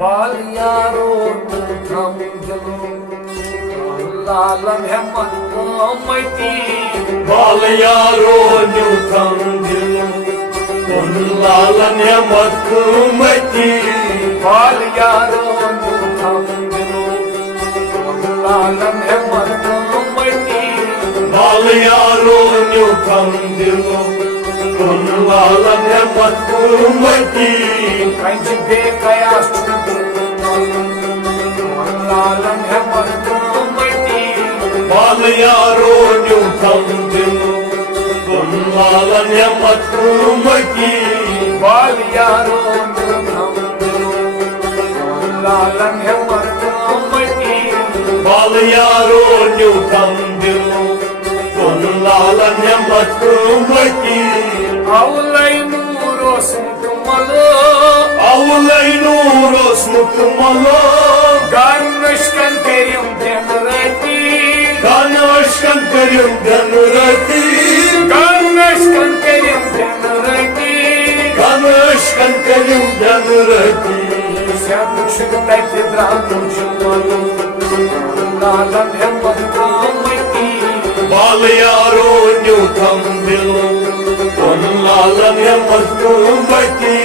बाल यारो थम दिलो लालन है मत मती बाल यारो थम दिलो लालन है मत मती बाल यारो थम दिलो लालन है मत मती बाल यारो थम दिलो लालन है मत मती कंच बेकयास लालन है मत मती बाल यारो थम दिलो लालन है मत मती बाल यारो थम दिलो लालन है मत मती बाल यारो थम दिलो लालन है मत मती Avlay nuros mutmalı Avlay nuros mutmalı Ganışkan kerim demirati Ganışkan kerim demirati Ganışkan kerim demirati Ganışkan kerim demirati Sen çıktaki dramın cümmalı Lalan hemmat kalmayti Bal yaro nyutam dilo lalan है Madhumati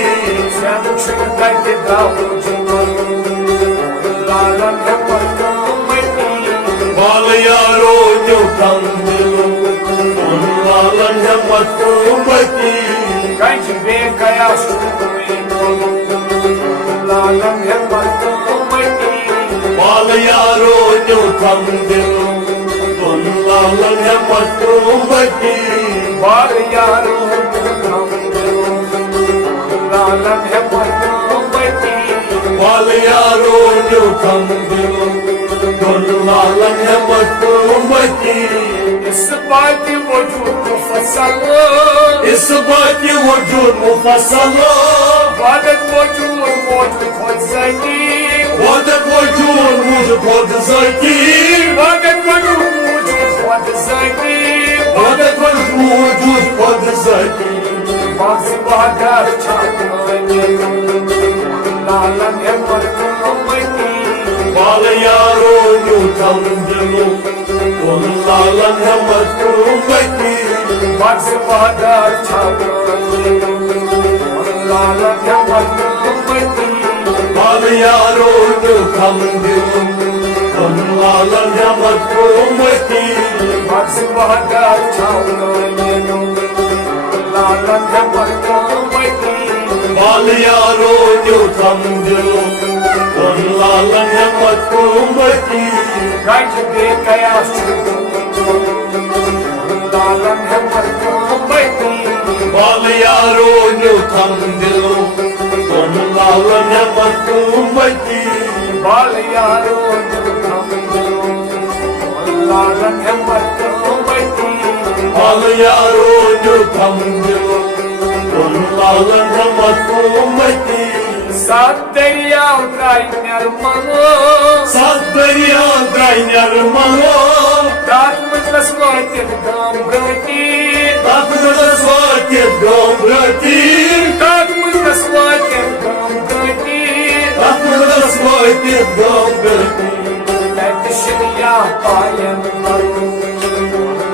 Sen çıktaki dramın cümmalı Lalan hemmat kalmayti बाल यारो nyutam dilo lalan है Madhumati Kaç bekayas tutmayın Lalan hemmat kalmayti बाल यारो nyutam dilo lalan है मधुमती बाल यारो थम दिलो लालन है मत मती बाल यारो थम दिलो लालन है मधुमती इस बात वजूद फसल इस बात वजूद मुफसल वादत वजूद मौजूद खुद सकी वादत वजूद मुझ खुद सकी वादत वजूद मौजूद खुद सकी वादत वजूद खुद सकी बाज़ बहादुर छाने लालन है मत मती बाल यारो थम दिलो लालन है मधुमती बाज़ बहादुर छाने लालन है मत मती बाल यारो थम दिलो लालन है मधुमती बाज़ बहादुर छाने लालन है मत मती बाल यारो थम दिलो लालन है मधुमती गंज बेकयास लालन है मत मती बाल यारो थम दिलो लालन है मधुमती बाल यारो थम दिलो लालन है मत मती बाल यारो थम दिलो लालन है मधुमती सात दरिया उतराई निर्मलो सात दरिया ड्राइनर मलो दात मुझलस वातिल गाम्रती तब स्वाति गोमृति दात मुझलस वातिल गाम्रती तब स्वाति गोमृति लैतिशिया पायन मरो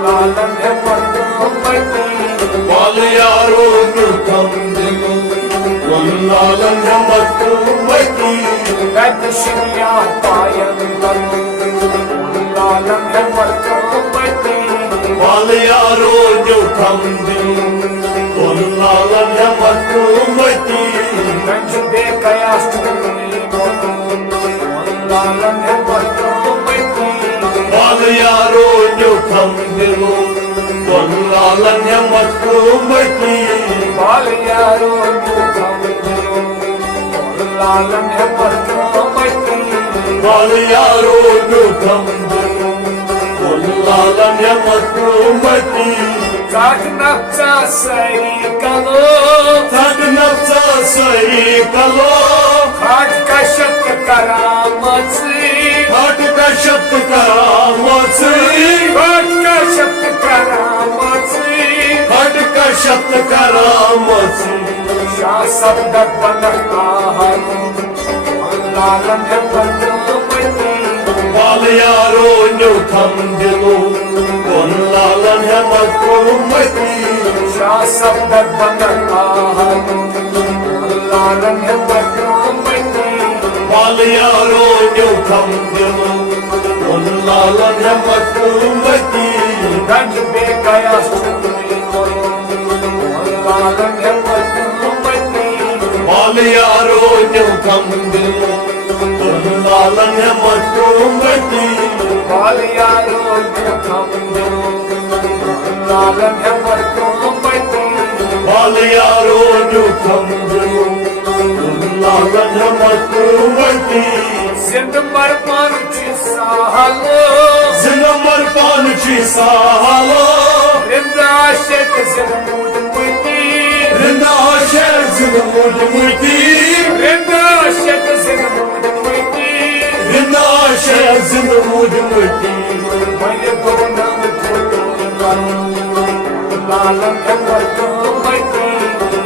लालन है मत मती बाल यारो थम दिलो लालन है मधुमती लैतिशिया पायन मरो लालन है मत मती बाल यारो थम दिलो लालन है मधुमती गंज बेकयास लालन है मत मती बाल यारो थम दिलो लालन है मधुमती बाल यारो थम दिलो लालन है मत मती बाल यारो थम दिलो लालन है मधुमती काट नक्शा सही कलो तक नफ्सा सही कलो खाट का शब्द करामत हट का शब्द करामत खाट का शब्द करामत हट का शब्द करामत शाह शब्द बनता है लालन है मधुमती बाल यारो न्यू थम दिलो उन लालन है मधुमती शाह सब बंदन आहानो लालन है मधुमती बाल यारो न्यू थम दिलो उन लालन है मधुमती गंज बेगया सुनी मोरो लालन है मधुमती बाल यारो न्यू थम दिलो उन लालन है मधुमती बाल यारो थम दो लालन है मधुमती बाल यारो न्यू थम दिलो उन लालन है मधुमती सिंध मरमान ची साहलो Zinamar panchi sahalo Rinda Sheikh ज़िंदूद मुती Rinda asher zinamud muti Rinda Sheikh ज़िंदूद मुती Rinda asher zinamud muti मैं दोनों लालन है Madhumati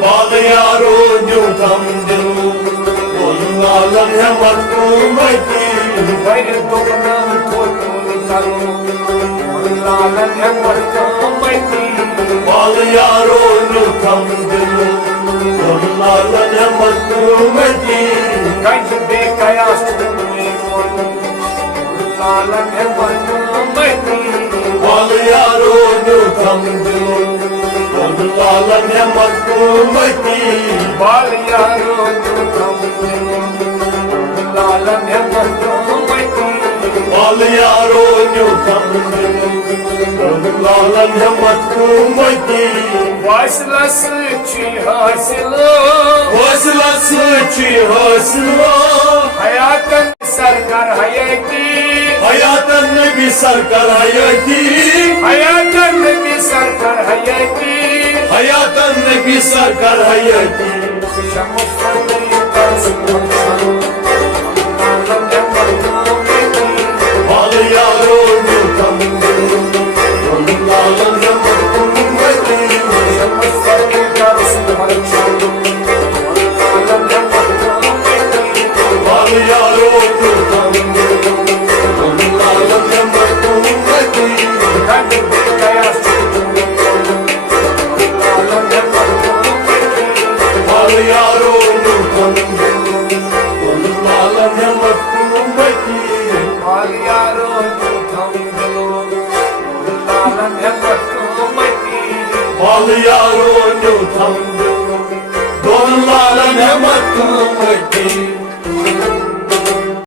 Baal yaro nyu tham dilu Un lalan hai matkumati मैं दोनों लालन है Madhumati Baal yaro nyu tham dilu Un lalan hai matkumati गंज बेगया सुनी मोरो लालन है Madhumati Baal yaro nyu tham dilu Un lalan hai matkumati बाल यारो थम दो लालन है Madhumati Baal yaro nyu tham dilu Un lalan hai matkumati वासला सच्ची हासिलो Wasla suci hasla हयातन सरकार हयाती Hayatan Nebi Sarkar hayati हयातन भी सरकार हयाती Hayatan Nebi Sarkar hayati Shams फतेह का सुन